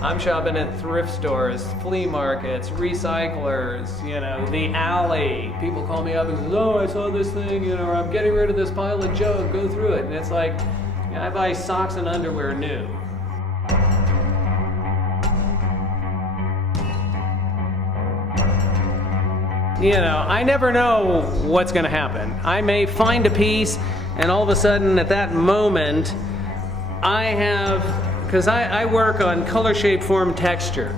I'm shopping at thrift stores, flea markets, recyclers, the alley. People call me up and say, oh, I saw this thing, or I'm getting rid of this pile of junk, go through it. And it's like, I buy socks and underwear new. I never know what's going to happen. I may find a piece, and all of a sudden at that moment, because I work on color, shape, form, texture.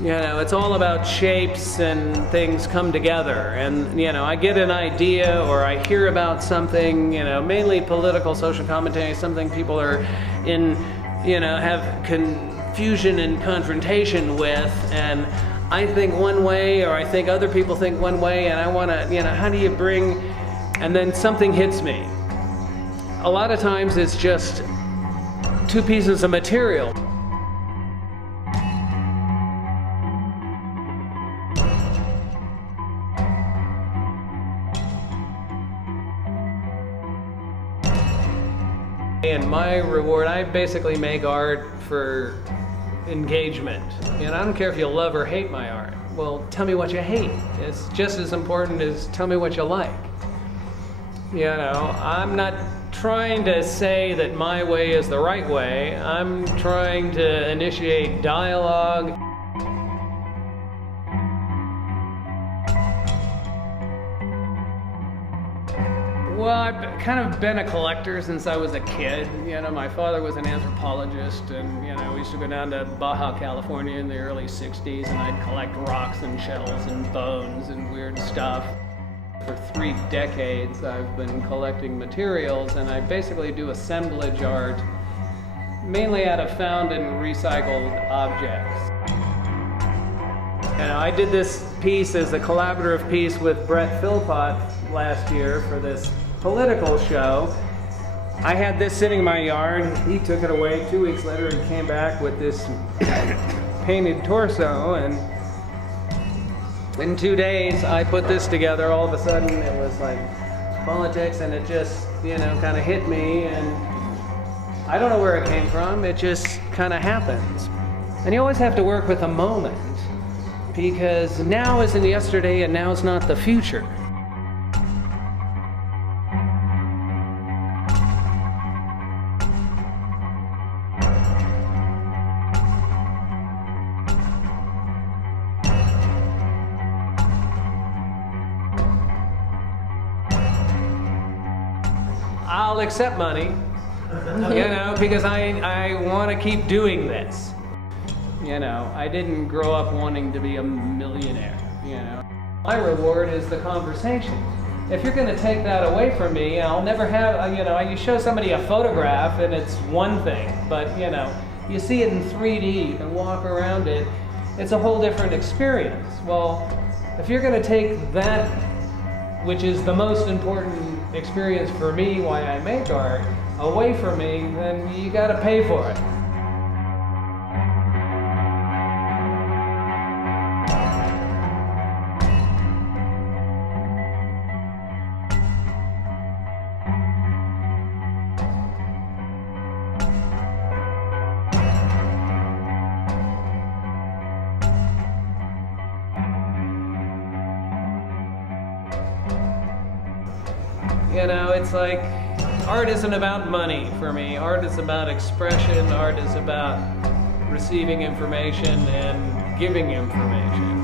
It's all about shapes and things come together. And, I get an idea or I hear about something, mainly political, social commentary, something people are in, have confusion and confrontation with. And I think one way, or I think other people think one way, and I want to, how do you bring, and then something hits me. A lot of times it's just two pieces of material. And my reward, I basically make art for engagement. I don't care if you love or hate my art. Well, tell me what you hate. It's just as important as tell me what you like. I'm not trying to say that my way is the right way. I'm trying to initiate dialogue. Well, I've kind of been a collector since I was a kid. My father was an anthropologist, and we used to go down to Baja, California in the early 60s, and I'd collect rocks and shells and bones and weird stuff. For 3 decades, I've been collecting materials, and I basically do assemblage art, mainly out of found and recycled objects. I did this piece as a collaborative piece with Brett Philpott last year for this political show. I had this sitting in my yard. He took it away 2 weeks later and came back with this painted torso, and in 2 days I put this together. All of a sudden it was like politics, and it just kind of hit me, and I don't know where it came from. It just kind of happens. And you always have to work with a moment, because now isn't yesterday and now is not the future. I'll accept money, because I want to keep doing this. I didn't grow up wanting to be a millionaire, My reward is the conversation. If you're going to take that away from me, I'll never have, you show somebody a photograph and it's one thing, but, you see it in 3D, you can walk around it, it's a whole different experience. Well, if you're going to take that, which is the most important experience for me, why I make art, away from me, then you got to pay for it. It's like, art isn't about money for me. Art is about expression. Art is about receiving information and giving information.